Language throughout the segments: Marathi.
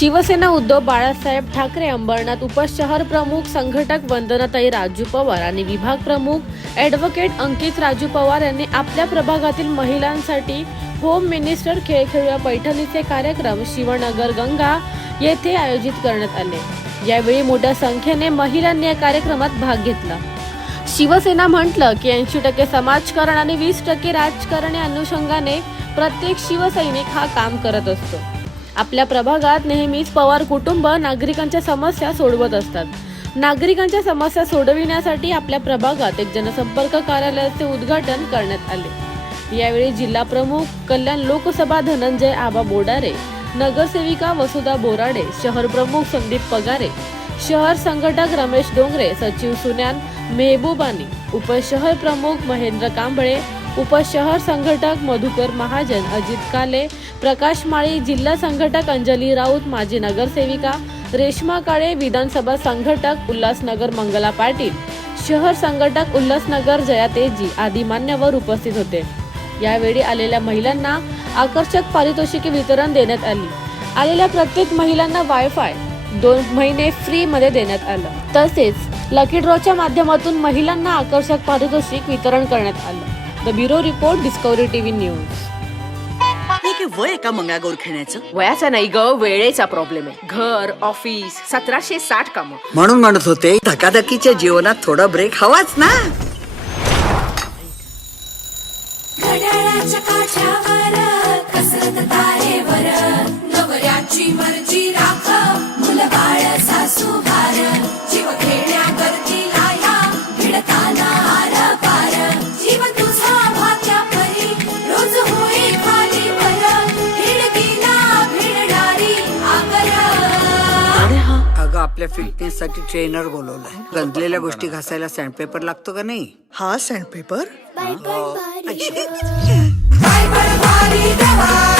शिवसेना उद्धव बाळासाहेब ठाकरे अंबरनाथ उपशहर प्रमुख संघटक वंदनाताई राजू पवार आणि विभाग प्रमुख ॲडव्होकेट अंकित राजू पवार यांनी आपल्या प्रभागातील महिलांसाठी होम मिनिस्टर खेळखेळूया पैठणीचे कार्यक्रम शिवनगर गंगा येथे आयोजित करण्यात आले. यावेळी मोठ्या संख्येने महिलांनी या कार्यक्रमात भाग घेतला. शिवसेना म्हटलं की ऐंशी टक्के समाजकारण आणि वीस टक्के राजकारण या अनुषंगाने प्रत्येक शिवसैनिक हा काम करत असतो. आपल्या प्रभागात नेहमीच पवार कुटुंब नागरिकांच्या समस्या सोडवत असतात. नागरिकांच्या समस्या सोडविण्यासाठी आपल्या प्रभागात एक जनसंपर्क कार्यालयाचे उद्घाटन करण्यात आले. यावेळी जिल्हा प्रमुख कल्याण लोकसभा धनंजय आबा बोडारे नगरसेविका वसुधा बोराडे शहर प्रमुख संदीप पगारे शहर संघटक रमेश डोंगरे सचिव सुन्यान मेहबूबानी उपशहर प्रमुख महेंद्र कांबळे उपशहर संघटक मधुकर महाजन अजित काले प्रकाश माळी जिल्हा संघटक अंजली राऊत माजी नगरसेविका रेश्मा काळे विधानसभा संघटक उल्हासनगर मंगला पाटील शहर संघटक उल्हासनगर जया तेजी आदी मान्यवर उपस्थित होते. यावेळी आलेल्या महिलांना आकर्षक पारितोषिके वितरण देण्यात आली. आलेल्या प्रत्येक महिलांना वायफाय दोन महिने फ्री मध्ये देण्यात आलं. तसेच लकी ड्रॉच्या माध्यमातून महिलांना आकर्षक पारितोषिक वितरण करण्यात आलं. The bureau report Discovery TV news हे काय वय आहे का मंगळागौर खेळण्याचं? वयाचा नाही ग वेळेचा प्रॉब्लेम आहे. घर ऑफिस सतराशे साठ काम. म्हणून म्हणत होते धकाधकीच्या जीवनात थोडा ब्रेक हवाच ना. आपल्या फिटनेस साठी ट्रेनर बोलवलाय. गंजलेल्या गोष्टी घासायला सँडपेपर लागतो का नाही? हा सँडपेपर पण भारी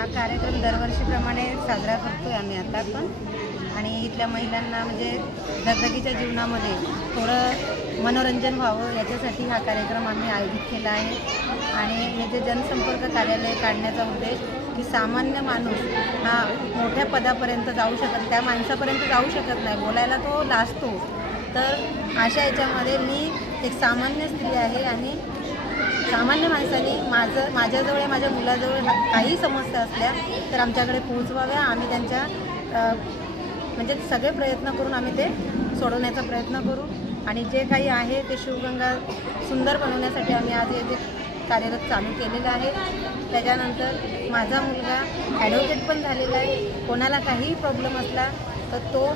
हा कार्यक्रम दरवर्षीप्रमाणे साजरा करतोय आम्ही आता पण. आणि इथल्या महिलांना म्हणजे धगधगीच्या जीवनामध्ये थोडं मनोरंजन व्हावं याच्यासाठी हा कार्यक्रम आम्ही आयोजित केला आहे. आणि हे जे जनसंपर्क कार्यालय काढण्याचा उद्देश की सामान्य माणूस हा मोठ्या पदापर्यंत जाऊ शकत त्या माणसापर्यंत जाऊ शकत नाही बोलायला तो लाजतो. तर अशा याच्यामध्ये मी एक सामान्य स्त्री आहे आणि सामान्य माणसाने माझं माझ्याजवळ माझ्या मुलाजवळ काही समस्या असल्या तर आमच्याकडे पोहोचवाव्या. आम्ही त्यांच्या म्हणजे सगळे प्रयत्न करून आम्ही ते सोडवण्याचा प्रयत्न करू. आणि जे काही आहे ते शिवगंगा सुंदर बनवण्यासाठी आम्ही आज हे कार्यरत चालू केलेलं आहे त्याच्यानंतर माझा मुलगा ॲडव्होकेट पण झालेला आहे. कोणाला काहीही प्रॉब्लेम असला तर तो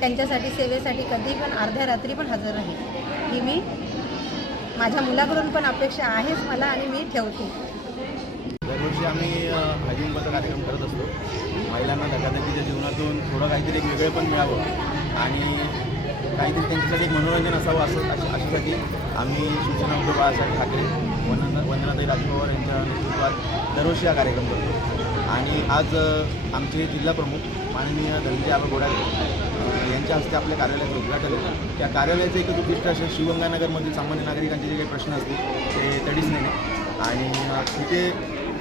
त्यांच्यासाठी सेवेसाठी कधी पण अर्ध्या रात्री पण हजर राहील. ही मी माझ्या मुलाकडून पण अपेक्षा आहेच मला आणि मी ठेवते. दरवर्षी आम्ही हळदीकुंकवाचा कार्यक्रम करत असतो. महिलांना धकाधकीच्या जीवनातून थोडं काहीतरी एक वेगळं पण मिळावं. आणि काहीतरी त्यांच्यासाठी एक मनोरंजन असावं असं अशासाठी आम्ही शिवसेना उद्धव बाळासाहेब ठाकरे वंदना वंदनाताई राजपवार यांच्या नेतृत्वात दरवर्षी हा कार्यक्रम करतो. आणि आज आमचे जिल्हाप्रमुख माननीय धनंजय आबा गोडाळे यांच्या हस्ते आपल्या कार्यालयाचं उद्घाटन आहे त्या कार्यालयाचं एकच उद्दिष्ट असेल शिवगंगानगरमधील सामान्य नागरिकांचे जे काही प्रश्न असतील ते तडीस नेणे. आणि तिथे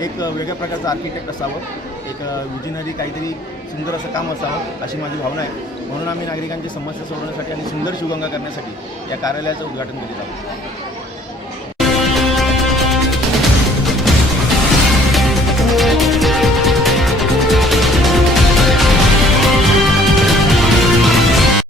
एक वेगळ्या प्रकारचं आर्किटेक्ट असावं एक विजिनरी काहीतरी सुंदर असं काम असावं अशी माझी भावना आहे. म्हणून आम्ही नागरिकांची समस्या सोडवण्यासाठी आणि सुंदर शिवगंगा करण्यासाठी या कार्यालयाचं उद्घाटन करीत आहोत.